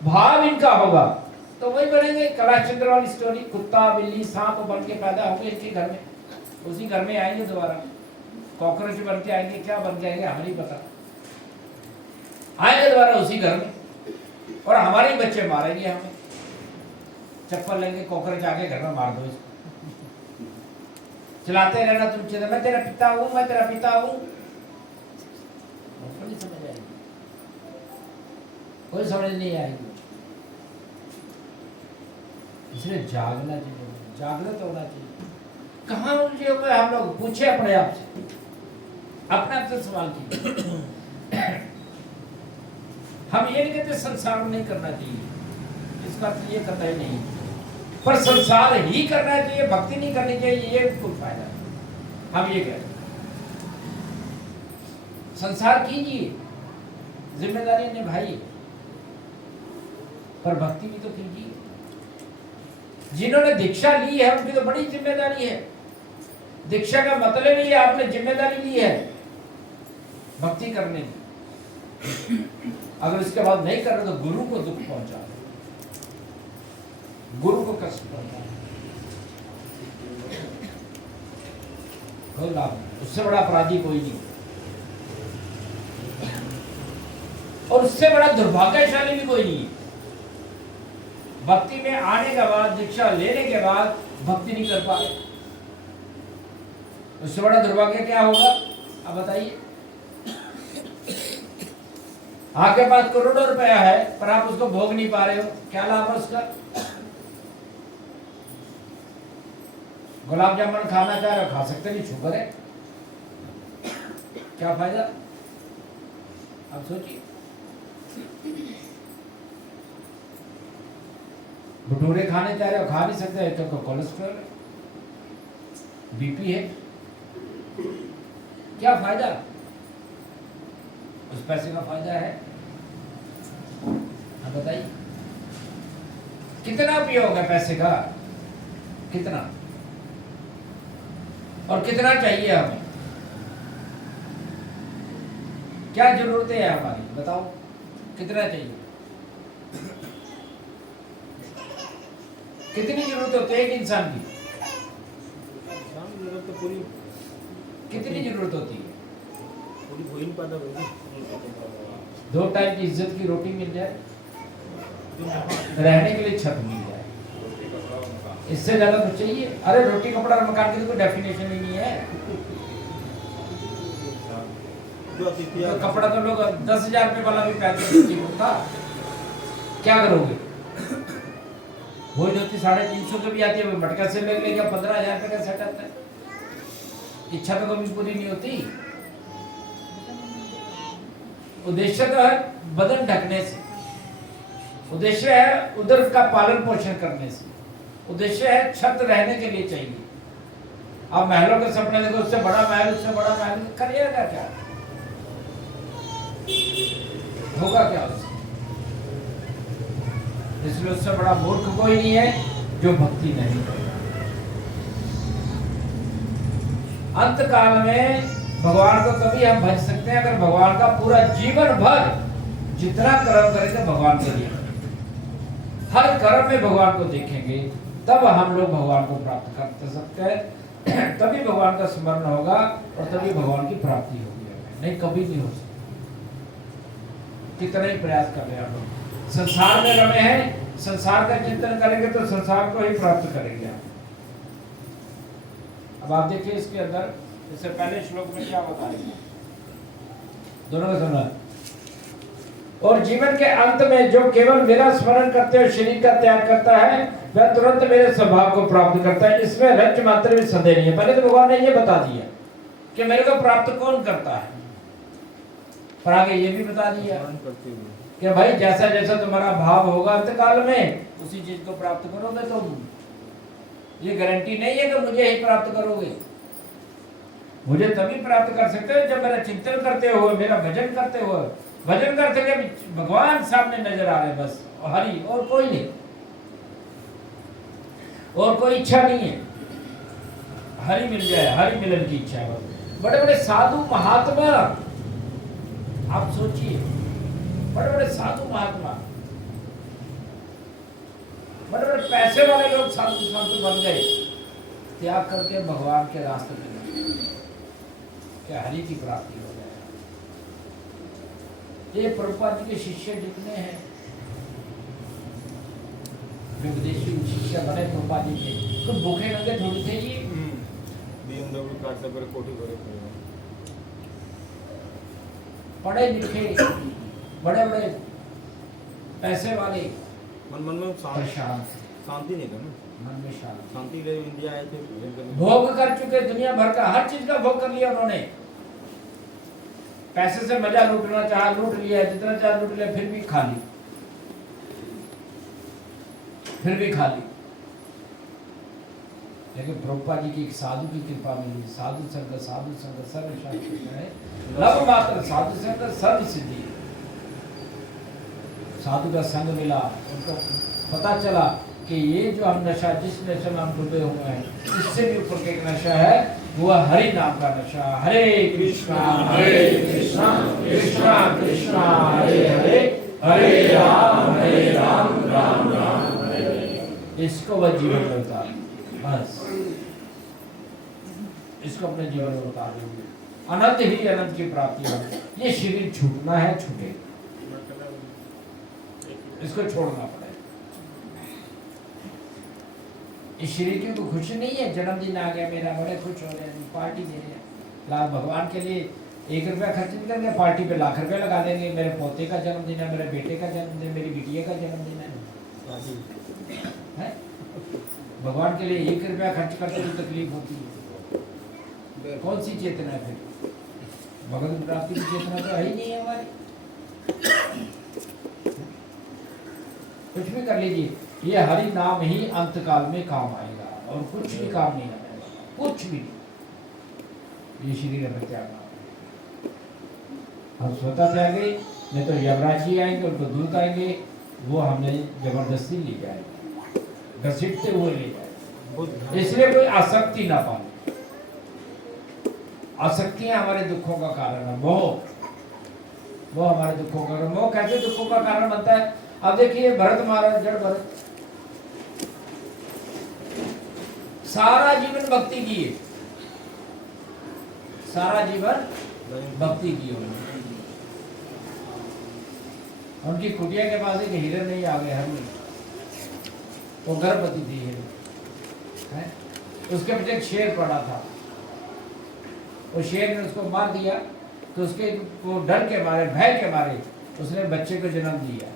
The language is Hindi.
भाव इनका होगा तो वही बनेंगे। कैलाश चंद्र वाली स्टोरी, कुत्ता बिल्ली सांप बन के पैदा होंगे इनके घर में, उसी घर में आएंगे दोबारा, कॉकरोच बन के आएंगे, क्या बन के आएंगे हमें नहीं पता, आएंगे दोबारा उसी घर में और हमारे ही बच्चे मारेंगे हमें, चप्पल लेंगे, कॉकरोच आके घर में मार दो इसको, चलाते रहना तुम चिल्ला, मैं तेरा पिता हूं, मैं तेरा पिता हूं, नहीं समझ आएगी, कोई समझ नहीं आएगी। इसलिए जागना चाहिए, जागृत होना चाहिए। कहाँ उलझे हुए हम लोग, पूछे अपने आप से, अपने आप से सवाल कीजिए। हम ये नहीं कहते संसार नहीं करना चाहिए, इसका अर्थ ये करना ही नहीं, पर संसार ही करना चाहिए, भक्ति नहीं करनी चाहिए, ये कोई फायदा नहीं। हम ये कहते संसार कीजिए, जिम्मेदारी निभाइए, पर भक्ति भी तो कीजिए। जिन्होंने दीक्षा ली है उनकी तो बड़ी जिम्मेदारी है। दीक्षा का मतलब ही आपने जिम्मेदारी ली है भक्ति करने की। अगर इसके बाद नहीं कर रहे तो गुरु को दुख पहुंचा, गुरु को कष्ट पहुंचा, कोई लाभ नहीं, उससे बड़ा अपराधी कोई नहीं और उससे बड़ा दुर्भाग्यशाली भी कोई नहीं। भक्ति में आने के बाद, दीक्षा लेने के बाद भक्ति नहीं कर पाए, उससे बड़ा दुर्भाग्य क्या होगा आप बताइए। आपके पास करोड़ों रुपया है पर आप उसको भोग नहीं पा रहे हो, क्या लाभ है उसका। गुलाब जामुन खाना चाह रहे हो, खा सकते नहीं, शुगर है, क्या फायदा, आप सोचिए। भटूरे खाने चाह रहे हो, खा नहीं सकते, तो कोलेस्ट्रॉल है, बीपी है, क्या फायदा, उस पैसे का फायदा है, आप बताइए। कितना उपयोग है पैसे का, कितना, और कितना चाहिए हमें, क्या जरूरतें है हमारी, बताओ कितना चाहिए, कितनी जरूरत होती है एक इंसान की, जरूरत तो पूरी, कितनी जरूरत होती है, पूरी हो ही नहीं पाता होगी। 2 टाइम की इज्जत की रोटी मिल जाए, रहने के लिए छत मिल जाए, इससे ज्यादा तो चाहिए। अरे रोटी कपड़ा और मकान की तो कोई डेफिनेशन ही नहीं है। तो कपड़ा तो लोग 10,000 रुपए वाला भी पहनते हैं, क्या करोगे, वो धोती 350 की भी आती है, वो मटका से ले लेगा, 15,000 रुपए का सेट आता है, इच्छा तो कभी पूरी नहीं होती। उद्देश्य तो है बदन ढकने से, उद्देश्य है उधर का पालन पोषण करने से, उद्देश्य है छत रहने के लिए चाहिए। आप महलों के सपने देखो, उससे बड़ा महल, उससे बड़ा महल, करिएगा क्या, होगा क्या उससे। इसलिए उससे बड़ा मूर्ख कोई नहीं है जो भक्ति नहीं करे। अंत काल में भगवान को तभी हम भज सकते हैं अगर भगवान का पूरा जीवन भर जितना कर्म करेंगे भगवान के लिए, हर कर्म में भगवान को देखेंगे, तब हम लोग भगवान को प्राप्त कर सकते हैं। तभी भगवान का स्मरण होगा और तभी भगवान की प्राप्ति होगी, नहीं कभी नहीं हो सकती। कितने ही प्रयास कर रहे हैं हम लोग, संसार में रमे हैं, संसार का चिंतन करेंगे तो संसार को ही प्राप्त करेंगे आप। अब आप देखिए इसके अंदर, इससे पहले श्लोक में क्या बताएंगे, दोनों का सुना। और जीवन के अंत में जो केवल मेरा स्मरण करते हुए शरीर का त्याग करता है वह तुरंत मेरे स्वभाव को प्राप्त करता है, इसमें रंच मात्र भी संदेह नहीं है। पहले तो भगवान ने ये बता दिया कि मेरे को प्राप्त कौन करता है, पर आगे ये भी बता दिया कि भाई जैसा जैसा तुम्हारा भाव होगा अंतकाल में उसी चीज को प्राप्त करोगे तुम। ये गारंटी नहीं है कि मुझे ही प्राप्त करोगे, मुझे तभी प्राप्त कर सकते हो जब मेरा चिंतन करते हो, मेरा भजन करते हो। भजन करते हुए भगवान सामने नजर आ रहे बस, हरि, और कोई नहीं, और कोई इच्छा नहीं है, हरि मिल जाए, हरि मिलन की इच्छा है। बड़े बड़े साधु महात्मा, आप सोचिए, बड़े बड़े साधु महात्मा बड़े बड़े पैसे वाले लोग साधु संत बन गए, त्याग करके भगवान के रास्ते पे गए, क्या हरि की प्राप्ति हो जाए। ये प्रभुपाद जी के शिष्य जितने हैं, जो विदेशी शिष्य बने प्रभुपाद जी के, तो भूखे नंगे थोड़ी थे ये। BMW कार से पर कोठी भरे पड़े हैं। पढ़े लिखे, बड़े बड़े पैसे वाले, मन में परेशान, शांति नहीं था ना, मन में शांति। शांति के लिए इंडिया आए थे, भोजन करने। भोग कर चुके दुनिया भर का, हर चीज का भोग कर लिया उन्होंने। पैसे से मजा लूटना चाहा, लूट लिया, जितना चाहा लूट लिया, फिर भी खा ली, फिर भी खा ली। लेकिन प्रभुपाद जी की एक साधु की कृपा मिली, साधु संग सर्व शास्त्र है, लव मात्र साधु संग सर्व सिद्धि। साधु का संग मिला, उनको पता चला कि ये जो हम नशा, जिस नशे में हम डूबे हुए हैं, इससे भी ऊपर का एक नशा है, वो हरि नाम का नशा। हरे कृष्णा कृष्णा कृष्णा हरे हरे, हरे राम राम राम हरे। इसको वह जीवन में उतार, बस इसको अपने जीवन में उतार देंगे, अनंत ही अनंत की प्राप्ति है। ये शरीर छूटना है, छूटे, इसको छोड़ना पड़ेगा। इस शरीर की कोई खुशी नहीं है, जन्मदिन आ गया मेरा, बड़े खुश हो रहे हैं, पार्टी दे रहे हैं। लाल भगवान के लिए 1 रुपया खर्च नहीं करेंगे, पार्टी पे लाख रुपया लगा देंगे। मेरे पोते का जन्मदिन है, मेरे बेटे का जन्मदिन, मेरी बिटिया का जन्मदिन है। भगवान के लिए 1 रुपया खर्च करते तो तकलीफ होती है। कौन सी चेतना है फिर? भगवत प्राप्ति की चेतना तो है ही नहीं है हमारी। कुछ भी कर लीजिए, ये हरि नाम ही अंत काल में काम आएगा, और कुछ भी काम नहीं आएगा, कुछ भी नहीं। ये शरीर हमें त्यागना, हम स्वतः त्यागे, नहीं तो यमराज जी आएंगे, उनको दूत आएंगे, वो हमें जबरदस्ती ले जाएंगे, घसीटते हुए ले जाएंगे। इसलिए कोई आसक्ति ना पाले। आसक्तियां हमारे दुखों का कारण है, वो हमारे दुखों का कारण। मोह कैसे दुखों का कारण बनता है? अब देखिए भरत महाराज, जड़ भरत, सारा जीवन भक्ति की है, सारा जीवन भक्ति की उन्होंने। उनकी कुटिया के पास एक हिरन नहीं आ गए, हम वो गर्भवती थी हिरन, है? उसके पीछे एक शेर पड़ा था, वो शेर ने उसको मार दिया, तो उसके वो डर के मारे, भय के मारे उसने बच्चे को जन्म दिया।